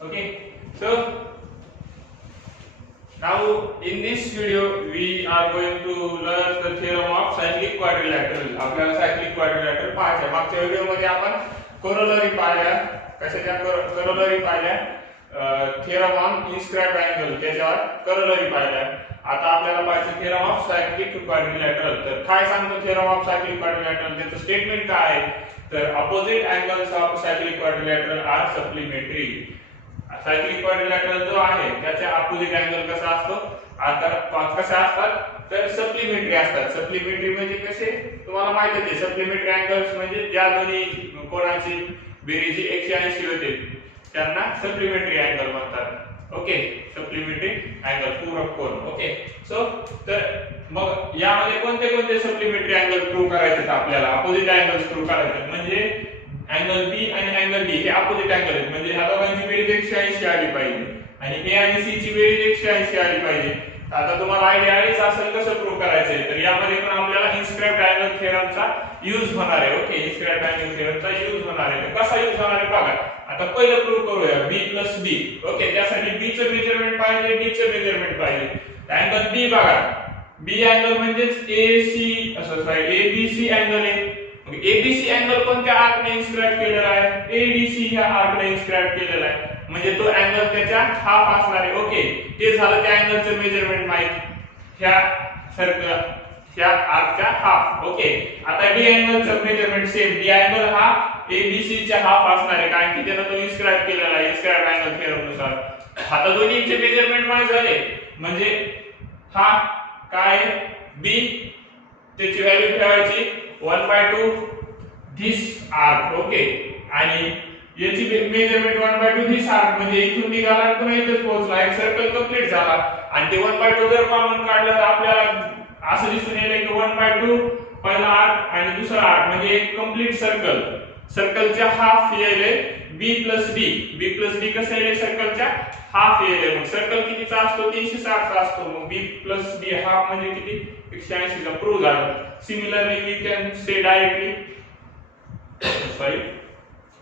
Okay, so now in this video we are going to learn the theorem of cyclic quadrilateral. आपल्याला cyclic quadrilateral पाहायचं. मागच्या video मध्ये आपण corollary पाहिल्या, कशाच्या corollary पाहिल्या, theorem on inscribed angle त्याच्यावर corollary पाहिल्या. आता आपल्याला पाहायचं theorem of cyclic quadrilateral. तर काय सांगतो theorem of cyclic quadrilateral? त्याचं स्टेटमेंट काय आहे? तर opposite angles of cyclic quadrilateral are supplementary. Cyclic quadrilateral जो आहे त्याचा अपोजिट अँगल कसा असतो, आता कशा असतात तर सप्लिमेंटरी असतात. सप्लिमेंटरी म्हणजे कसे तुम्हाला माहिती आहे, सप्लिमेंटरी अँगल्स म्हणजे ज्या दोन्ही कोणाची बेरीज 180 होते त्यांना सप्लिमेंटरी अँगल म्हणतात. ओके, सप्लिमेंटरी अँगल पूरक कोन. ओके, सो तर मग यामध्ये कोणते कोणते सप्लिमेंटरी अँगल प्रूव्ह करायचे आपल्याला, अपोजिट अँगल्स प्रूव्ह करायचे. म्हणजे अँगल बी आणि अँगल डी हे अपोजिट अँगल आहेत, म्हणजे ह्या दोघांची बेरीज 180 आली पाहिजे आणि ए आणि सी ची बेरीज 180 आली पाहिजे. आता तुम्हाला आयडिया आलीच असेल कसं प्रूव्ह करायचंय. तर यामध्ये पण आपल्याला इन्स्क्राइब्ड अँगल थेरमचा यूज होणार आहे. ओके, इन्स्क्राइब्ड अँगल थेरमचा यूज होणार आहे. तर कसा यूज होणार आहे बघा. आता पहिलं प्रूव्ह करूया b + d. ओके, त्यासाठी b चं मेजरमेंट पाहिजे, d चं मेजरमेंट पाहिजे. अँगल b बघा, b अँगल म्हणजेच ac असं सॉरी abc अँगल आहे. एबीसी अँगल कोणत्या आर्कने इन्स्क्राइब केलेला आहे? एडीसी ह्या आर्कने इन्स्क्राइब केलेला आहे, म्हणजे तो अँगल त्याच्या हाफ असणार आहे. ओके, ते झालं त्या अँगलचं मेजरमेंट माहित, ह्या सर्कल ह्या आर्कच्या हाफ. ओके, आता डी अँगलचं मेजरमेंट सेम, डी अँगल हा एबीसी च्या हाफ असणार आहे, कारण की त्यानं तो इन्स्क्राइब केलेला आहे इन्स्क्राइब अँगल थेरमनुसार. आता दोन्हीचे मेजरमेंट माहित झाले, म्हणजे हा काय बी त्याची व्हॅल्यू ठेवायची 1/2 this arc. ओके, आणि याची मेजरमेंट 1/2 this arc, म्हणजे इथून निघाला पण इथेच पोहोचला, एक सर्कल कंप्लीट झाला. आणि ते 1/2 जर कॉमन काढलं तर आपल्याला असं दिसून येईल की 1/2 पहिला आर्क आणि दुसरा आर्क म्हणजे एक कंप्लीट सर्कल. सर्कलच्या हाफ येले b + d. b + d कसं येईल? सर्कलच्या हाफ येले. मग सर्कल कितीचा असतो? 360 चा असतो. मग b + d हाफ म्हणजे किती? 180 चा प्रूव्ह झालं. Similarly we can say directly sorry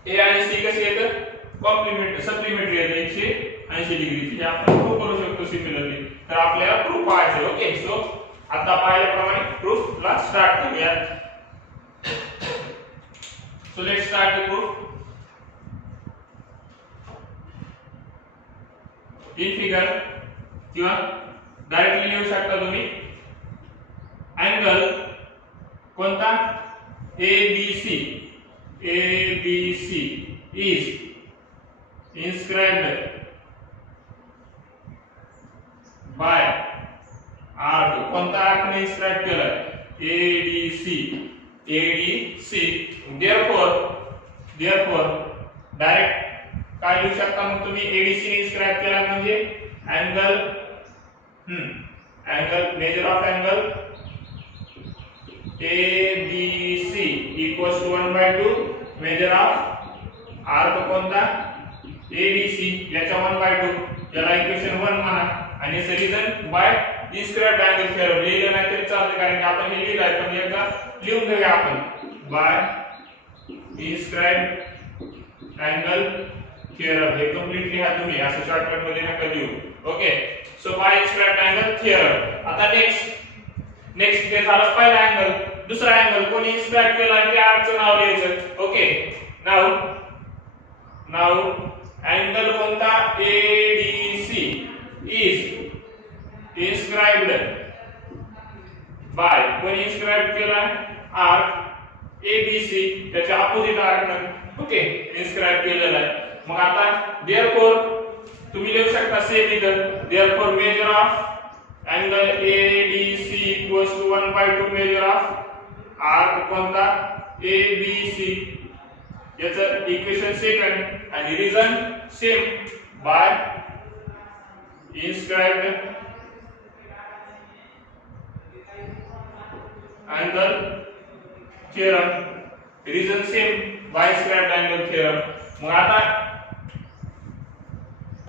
a आणि c कसे येतात? कॉम्प्लिमेंट सप्लिमेंटरी येतात 180 डिग्रीची. हे आपण प्रूव्ह करू शकतो सिमिलरली. तर आपल्याला प्रूव्ह पाहायचे. ओके, सो आता पाहिल्याप्रमाणे प्रूफला स्टार्ट करूया. So let's start the proof. In figure किंवा डायरेक्टली लिहू शकता तुम्ही. अँगल कोणता? ABC is inscribed by arc. कोणता आर्कने इन्स्क्राइब केलाय? ADC. therefore डायरेक्ट काय लिहू शकता मग तुम्ही? एडीसी ने इन्स्क्राइब केला म्हणजे angle measure of angle ABC equals to 1/2 measure of arc कोणता? ADC. याचा 1/2, याला इक्वेशन 1 म्हणा. आणि reason by inscribed angle theorem. लिहिलं नाही तरी चालते, कारण की आपण हे लिहिलं आहे, पण एकदा लिहून घेऊया आपण. By inscribed angle theorem. हे कंप्लीट लिहा तुम्ही, असं शॉर्टकट मध्ये नका लिहू. Okay, so by inscribed angle theorem. आता नेक्स्ट ते झालं पहिला अँगल. दुसरा अँगल कोणी इन्स्क्राइब केला त्या आर्कचं नाव लिहायचं. ओके, नाव अँगल कोणता? ADC is inscribed by कोणी इन्स्क्राइब केला? आर्क ABC, त्याच्या अपोजिट आर्कनं ओके इन्स्क्राइब केलेला आहे. मग आता therefore तुम्ही लिहू शकता सेम इथं. therefore measure of angle ADC equals to 1/2 measure of arc कोणता? ABC. याचं इक्वेशन सेकंड आणि reason same by inscribed angle theorem. Reason same by inscribed angle theorem. मग आता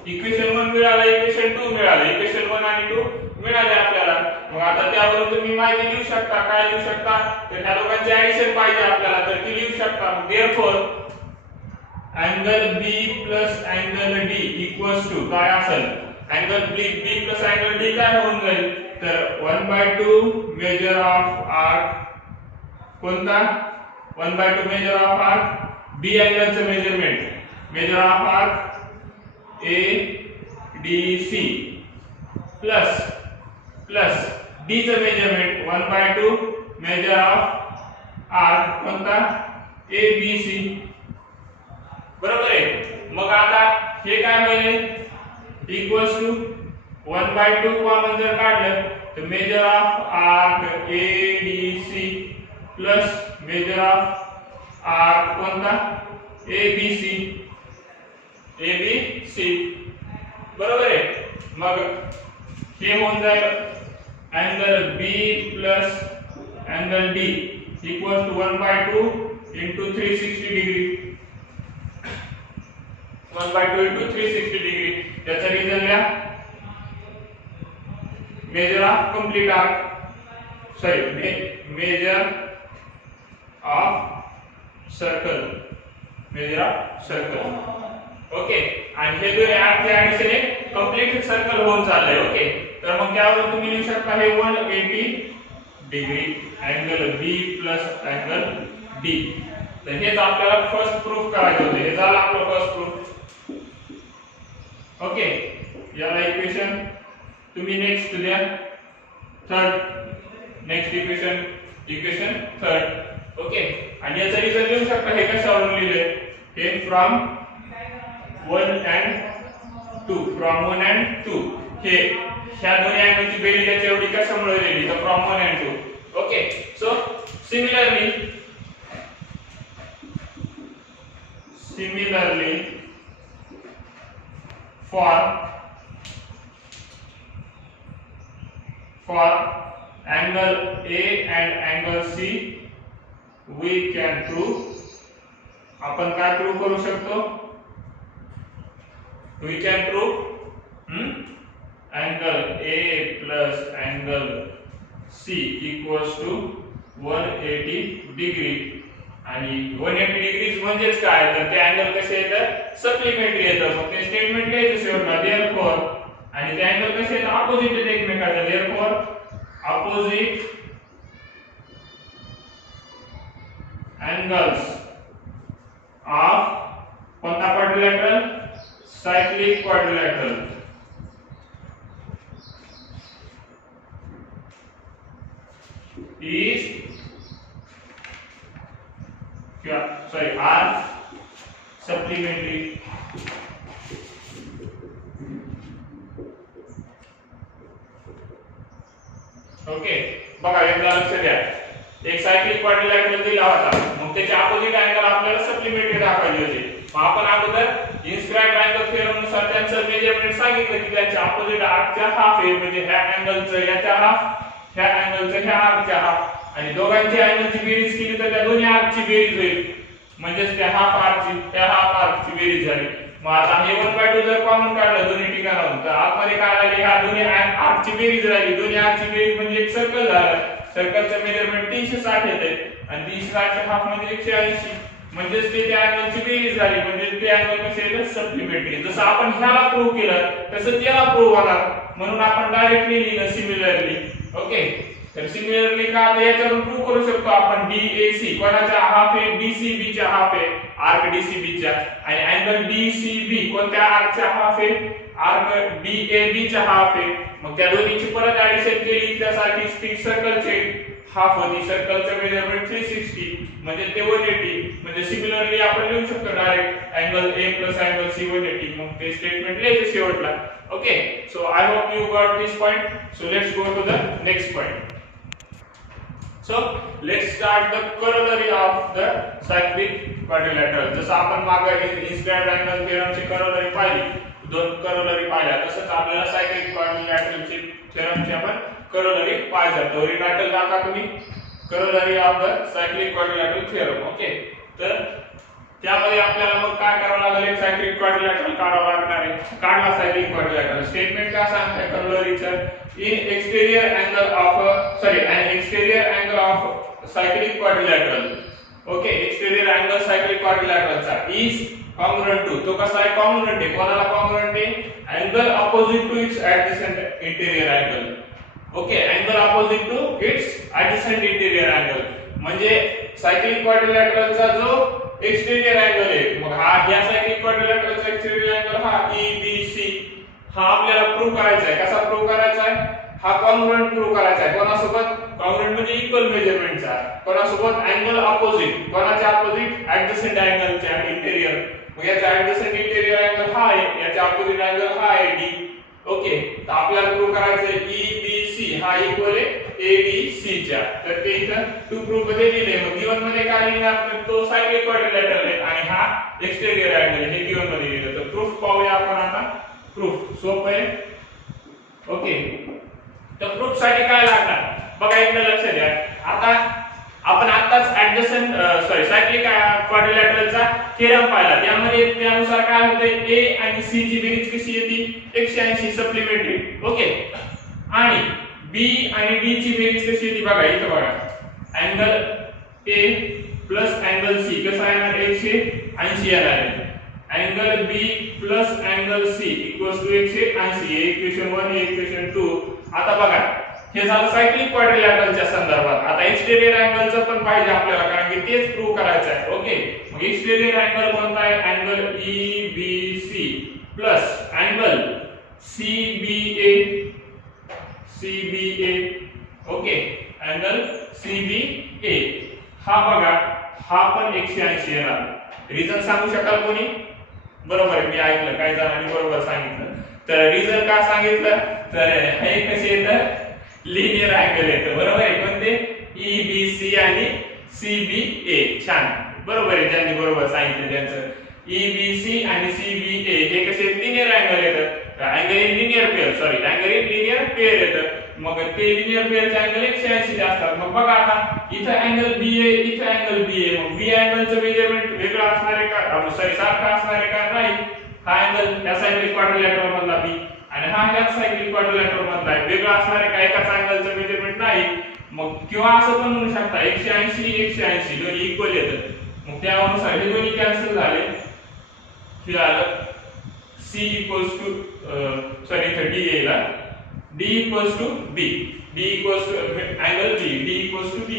इक्वेशन 1 मिळालं, इक्वेशन 2 मिळालं. इक्वेशन 1 आणि 2 मिळाले आपल्याला. मग आता त्यावरून तुम्ही माहिती लिहू शकता. काय लिहू शकता? तर त्या दोघांची ऍडिशन पाहिजे आपल्याला, तर ती लिहू शकता. therefore angle B + angle D equals to काय असेल angle B plus angle D काय होऊन जाईल तर 1/2 मेजर ऑफ आर्क कोणता 1/2 मेजर ऑफ आर्क बी अँगलचं measure of arc A D C plus D चं मेजरमेंट 1/2 मेजर ऑफ आर्क कोणता ए बी सी बरोबर आहे मग आता हे काय होईल इक्वल्स टू 1/2 कॉमन जर काढलं तर measure of arc A D C plus measure of arc कोणता ए बी सी बरोबर आहे मग हे होऊन जाईल angle B plus angle D equals to 1/2 into 360 degree 1/2 into 360 degree त्याचा रिझल्ट घ्या measure of complete arc sorry measure of circle okay आणि हे दोन्ही आर्कचे ऍडिशन एक कंप्लीट सर्कल होऊन चाललंय ओके तर मग त्यावरून तुम्ही लिहू शकता हे 180 degree angle B plus angle D तर हेच आपल्याला फर्स्ट प्रूफ करायचं होतं हे झालं आपलं फर्स्ट प्रूफ ओके याला इक्वेशन तुम्ही नेक्स्ट द्या third next equation third okay आणि याचा रिझल्ट लिहू शकता हे कशावरून लिहिले हे फ्रॉम 1 and 2 हे ह्या दोन्ही अँगलची बेरीज याच्या एवढी कशामुळे लिहिली तर from 1 and 2 okay so similarly for angle A and angle C we can prove आपण काय प्रूव्ह करू शकतो we can prove angle A plus angle C equals to 180 degree आणि 180 डिग्रीज म्हणजेच काय तर ते अँगल कसे येतात सप्लिमेंटरी येतात मग ते स्टेटमेंट लिहायचं शेवटला देअरफॉर आणि ते अँगल कसे येतात ऑपोजिट आहेत एकमेकांच्या देअरफॉर ऑपोजिट अँगल्स ऑफ कोणता quadrilateral cyclic quadrilateral is are supplementary okay बघा एकदा लक्ष द्या एक सायक्लिक क्वाड्रिलॅटरल दिला होता मग त्याचे ऑपोजिट अँगल आपल्याला सप्लिमेंटरी दाखवायचे होते मग आपण अगोदर इन्स्क्राइब्ड अँगल थेरम नुसार त्यांचं मेजरमेंट सांगितलं की त्यांच्या ऑपोजिट आर्कच्या हाफ आहे म्हणजे ह्या अँगलचं याच्या हाफ ह्या अँगलचं ह्या आर्कच्या हाफ आणि दोघांची अँगलची बेरीज केली तर त्या दोन्ही आर्कची बेरीज होईल म्हणजेच त्या हाफ आर्कची बेरीज झाली मग आता हे 1/2 जर कॉमन काढलं दोन्ही ठिकाणाहून तर आतमध्ये काय राहिले ह्या दोन्ही आर्कची बेरीज राहिली दोन्ही आर्कची बेरीज म्हणजे एक सर्कल झालं सर्कलचं मेजरमेंट 360 येते आणि 360 चे हाफ म्हणजे 180 म्हणजेच ते त्या अँगलची बेरीज झाली म्हणजे ते अँगल कसे येतात सप्लिमेंटरी जसं आपण ह्याला प्रूव्ह केलं तसं त्याला प्रूव्ह होणार म्हणून आपण डायरेक्टली लिहिलं सिमिलरली ओके तर सिमिलरली का याच्यावरून प्रूव्ह करू शकतो आपण DAC कोणाचा हाफ आहे DCB चा हाफ आहे आर्क DCB चा आणि अँगल DCB कोणत्या आर्कचा हाफ आहे आर्क DAB चा हाफ आहे मग त्या दोन्हीची परत ऍडिशन केली त्यासाठी ती सर्कलचे हाफ होती सर्कलचं मेजरमेंट 360 म्हणजे ते 180 म्हणजे सिमिलरली आपण लिहू शकतो direct angle A plus angle C 180 मग ते स्टेटमेंट लिहायचं शेवटला okay so I hope you got this point so let's go to the next point So let's start the corollary of the cyclic quadrilateral. जसं आपण मागे inscribed angle थेरमची corollary पाहिली, दोन corollary पाहिल्या, तसंच आपल्याला cyclic quadrilateral ची थेरमची आपण corollary पाहायचं. तो रिटायटल टाका तुम्ही corollary of the cyclic quadrilateral theorem. Okay तर त्यामध्ये आपल्याला मग काय करावं लागेल एक सायक्लिक क्वाड्रिलॅटरल काढावं लागणार आहे काढला सायक्लिक क्वाड्रिलॅटरल स्टेटमेंट काय सांगते करोलरीचं in exterior angle of an exterior angle of cyclic quadrilateral okay exterior angle cyclic क्वाड्रिलॅटरलचा इज कॉन्ग्रुएंट टू, तो कसा आहे कॉन्ग्रुएंट आहे, कोणाला कॉन्ग्रुएंट आहे angle opposite to its adjacent interior angle. Okay, angle opposite to its adjacent interior angle म्हणजे cyclic क्वाड्रिलॅटरलचा जो एक्सटेरियर अँगल आहे, मग हा या सायक्लिक क्वाड्रिलॅटरलचा एक्सटेरियर अँगल हा EBC हा आपल्याला प्रूव्ह करायचा आहे. कसा प्रूव्ह करायचा आहे, हा कॉन्ग्रुएंट प्रूव्ह करायचा आहे. कोणासोबत कॉन्ग्रुएंट म्हणजे इक्वल मेजरमेंटचा, कोणासोबत अँगल अपोजिट, कोणाच्या अपोजिट ऍडजसेंट अँगलच्या इंटेरियर. मग याचा ऍडजसेंट इंटेरियर अँगल हा आहे, याचा अपोजिट अँगल हा आहे D. ओके, तर आपल्याला प्रूव्ह करायचं EBC हा इक्वल आहे ADC च्या. तर ते इथं टू प्रूव्ह मध्ये दिले. मग गिवन मध्ये काय लिहिलं आपण, तो सायक्लिक क्वाड्रिलॅटरल आहे आणि हा एक्सटेरियर अँगल आहे, हे गिवन मध्ये दिलं. तर प्रूफ पाहूया आपण आता. प्रूफ सोपं आहे. ओके, तर प्रूफ साठी काय लागणार बघा, एकदा लक्ष द्या. आता आपण आताच ऍडजसेंट सायक्लिक क्वाड्रिलॅटरलचा थेरम पाहिला, त्यामध्ये त्यानुसार काय होतंय A आणि C ची बेरीज कशी येते 180 सप्लिमेंटरी. ओके, आणि B आणि D ची बेरीज कशी येते बघा, इथं बघा angle A plus angle C कसा येणार 180 येणार आहे. Angle B plus angle C equals to 180. Equation 1 equation 2. आता बघा हे झालं सायक्लिक क्वाड्रिलॅटरलच्या संदर्भात. आता एक्सटेरियर अँगलचं पण पाहिजे आपल्याला, कारण की तेच प्रूव्ह करायचं आहे. ओके, मग एक्सटेरियर अँगल कोणता आहे, angle EBC plus angle CBA. Okay, angle CBA हा बघा हा पण 180 येणार. रिझन सांगू शकाल कोणी? बरोबर आहे, मी ऐकलं काय जणांनी बरोबर सांगितलं. तर रिझन का सांगितलं, तर हे कसे येतं लिनियर अँगल येतं. बरोबर आहे, कोणते EBC आणि CBA. छान, बरोबर आहे, ज्यांनी बरोबर सांगितलं त्यांचं EBC आणि CBA हे कसे लिनियर अँगल येतात. Angle in linear pair, sorry angle in linear pair येतं. मग ते लिनियर पेअरचे अँगल 180 असतात. मग बघा आता इथं अँगल B आहे, इथं अँगल B आहे. मग B अँगलचं मेजरमेंट वेगळं असणार आहे का, सॉरी सारखं असणार आहे का, नाही. हा अँगल या सायक्लिक क्वाड्रिलॅटरल मधला B आणि हा ह्या सायक्लिक क्वाड्रिलॅटरल मधला आहे, वेगळं असणार आहे का, एकाच अँगलचं मेजरमेंट नाही. मग किंवा असं पण म्हणू शकता 180 दोन्ही इक्वल येतात. मग त्यानुसार हे दोन्ही कॅन्सल झाले. हे आलं C इक्वल्स टू सॉरी इथं D येईल, D equals to B, D equals to angle B, D equals to B.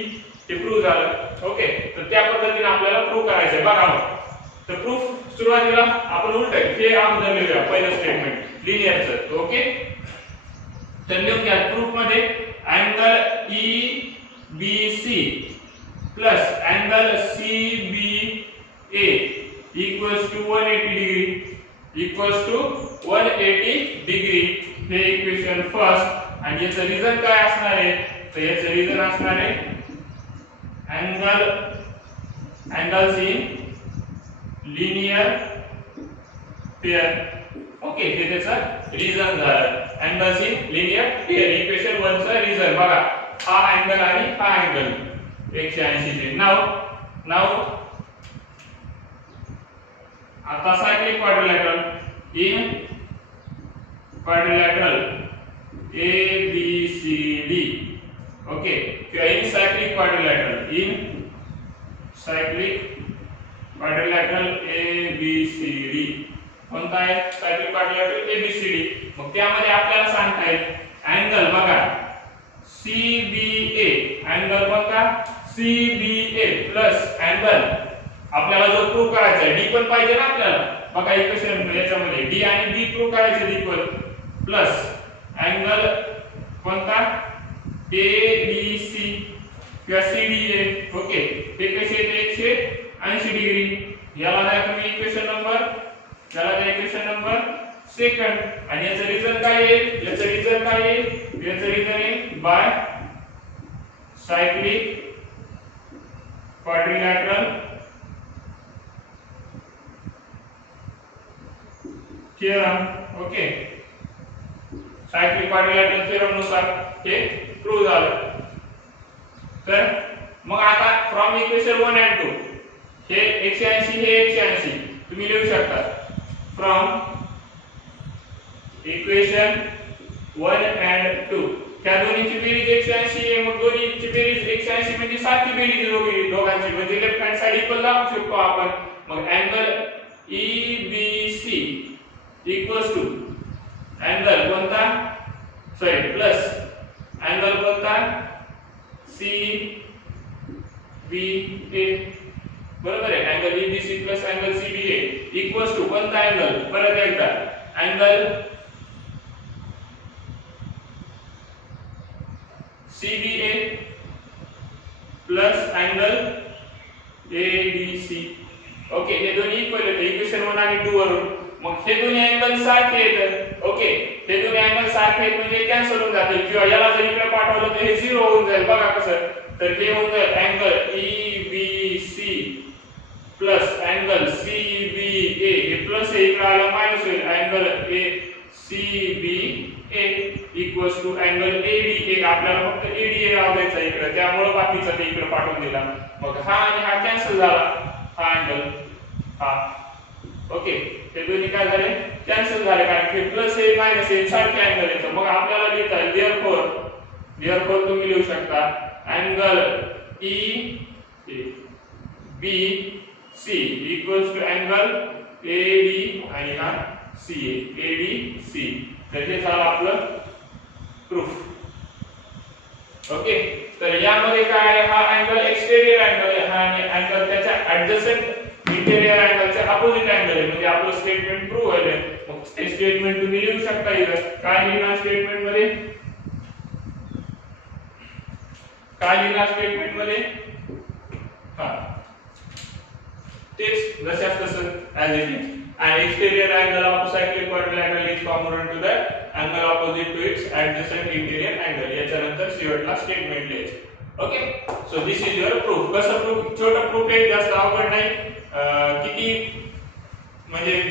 ते प्रूव्ह झालं. ओके, तर त्या पद्धतीने आपल्याला प्रूव्ह करायचं आहे. बघा मग, तर प्रूफ सुरुवातीला आपण उलट हे अगोदर लिहूया पहिलं स्टेटमेंट लिनियरचं. ओके, तर लिहून घ्या. प्रूफ मध्ये angle EBC plus angle CBA equals to 180 degree equals to 180 degree. हे इक्वेशन फर्स्ट. आणि याचं रिझन काय असणार आहे, तर याचं रिझन असणार आहे angles in linear pair. Okay, हे त्याचं रिझन झालं angles in linear pair. Equation 1 चं रिझन बघा, हा अँगल आणि हा अँगल 180 चे. नाव आता cyclic quadrilateral in quadrilateral ABCD. Okay, किंवा इन सायक्लिक क्वाड्रिलॅटरल ABCD. कोणता आहे सायक्लिक क्वाड्रिलॅटरल ABCD. मग त्यामध्ये आपल्याला सांगता येईल अँगल बघा CBA, अँगल कोणता CBA प्लस अँगल आपल्याला जो प्रूव्ह करायचा आहे D पण पाहिजे ना आपल्याला. बघा इक्वेशन याच्यामध्ये D आणि B प्रूव्ह करायचे इक्वल प्लस अँगल कोणता ADC किंवा CDA. ओके, ते कसे येते 180 डिग्री. याला द्या तुम्ही इक्वेशन नंबर, याला द्या इक्वेशन नंबर सेकंड. आणि याचं रिझन काय येईल, याचं रिझन काय येईल, याचं रिझन येईल by cyclic quadrilateral theorem. Okay, cyclic quadrilateral theorem नुसार हे प्रूव्ह झालं. तर मग आता फ्रॉम इक्वेशन 1 and 2 हे 180 हे 180 तुम्ही लिहू शकता. फ्रॉम इक्वेशन 1 and 2 त्या दोन्हीची बेरीज 180 आहे. मग दोन्हीची बेरीज 180 म्हणजे सारखी बेरीज दोघांची, म्हणजे लेफ्ट हँड साइड इक्वल दाखवू शकतो आपण. मग angle EBC equals to angle कोणता सॉरी प्लस अँगल कोणता CBA बरोबर आहे angle EBC plus angle CBA equals to कोणता अँगल परत एकदा angle CBA plus angle ABC okay हे दोन्ही इक्वल आहेत इक्वेशन 1 आणि 2 वरून मग हे दोन्ही अँगल सारखे आहेत ओके हे दोन्ही अँगल सारखे आहेत म्हणजे कॅन्सल होऊन जातील किंवा याला जर इकडे पाठवलं तर हे 0 होऊन जाईल बघा कसं तर हे होऊन जाईल angle EBC plus angle CBA हे प्लस आहे इकडे आलं मायनस होईल angle CBA equals to angle ADA आपल्याला फक्त ADA लावायचा इकडे त्यामुळे बाकीचा ते इकडे पाठवून दिला मग हा आणि हा कॅन्सल झाला हा अँगल हा ओके हे दोन्ही काय झाले कॅन्सल झाले कारण की प्लस आहे मायनस आहे सारखे अँगल येतात मग आपल्याला लिहिता येईल देअरफॉर तुम्ही लिहू शकता angle EBC equals to angle AD आणि हा CA ADC तर हे झालं आपलं प्रूफ ओके तर यामध्ये काय आहे हा अँगल एक्सटेरियर अँगल आहे हा आणि अँगल त्याच्या ऍडजसंट इंटेरियर अँगलच्या अपोजिट अँगल आहे म्हणजे आपलं स्टेटमेंट प्रूव्ह आहे मग ते स्टेटमेंट तुम्ही लिहू शकता इथं काय लिहिणार स्टेटमेंट मध्ये हा तेच जशास तसं as it is an exterior angle of cyclic quadrilateral is formed into the angle opposite to its adjacent interior angle याच्यानंतर शेवटला स्टेटमेंट लिहायचं okay so this is your proof कसं प्रूफ छोटा प्रूफ आहे जास्त अवघड नाही किती म्हणजे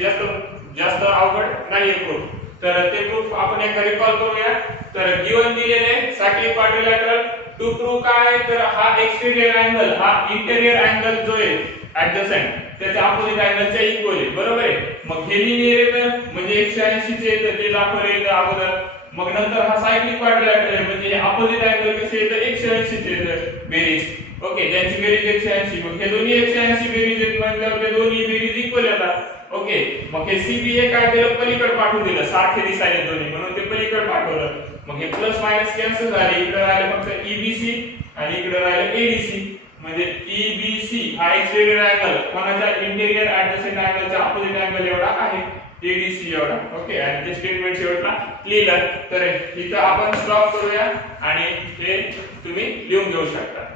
जास्त अवघड नाहीये प्रूफ तर ते प्रूफ आपण एकदा रिकॉल करूया तर गिवन दिलेले सायक्लिक क्वाड्रिलॅटरल टू प्रूव्ह काय तर हा एक्सटेरियर अँगल हा इंटेरियर अँगल जो आहे ऍडजसंट त्याच्या अपोजिट अँगलच्या इक्वल आहे बरोबर आहे मग हे लिहिले तर म्हणजे 180 चे तर ते दाखवले अगोदर मग नंतर हा सायक्लिक क्वाड्रिलॅटरल आहे म्हणजे हे अपोजिट अँगल कसे येतं 180 चे बेरीज ओके ज्यांची बेरीज 180 मग हे दोन्ही 180 बेरीज आहेत म्हणजे ते दोन्ही बेरीज इक्वल येतात ओके मग हे CBA काय केलं पलीकडे पाठवून दिलं सारखे दिसायले दोन्ही म्हणून ते पलीकडे पाठवलं मग हे प्लस मायनस कॅन्सल झाले इकडे राहिले फक्त EBC आणि इकडे राहिले ADC म्हणजे EBC हा एक्सटेरियर अँगल कोणाच्या इंटेरियर ऍडजसंट अँगलच्या अपोजिट अँगल एवढा आहे ADC एवढा ओके आणि ते स्टेटमेंट शेवटला लिहिलं तर इथं आपण स्टॉप करूया आणि हे तुम्ही लिहून घेऊ शकता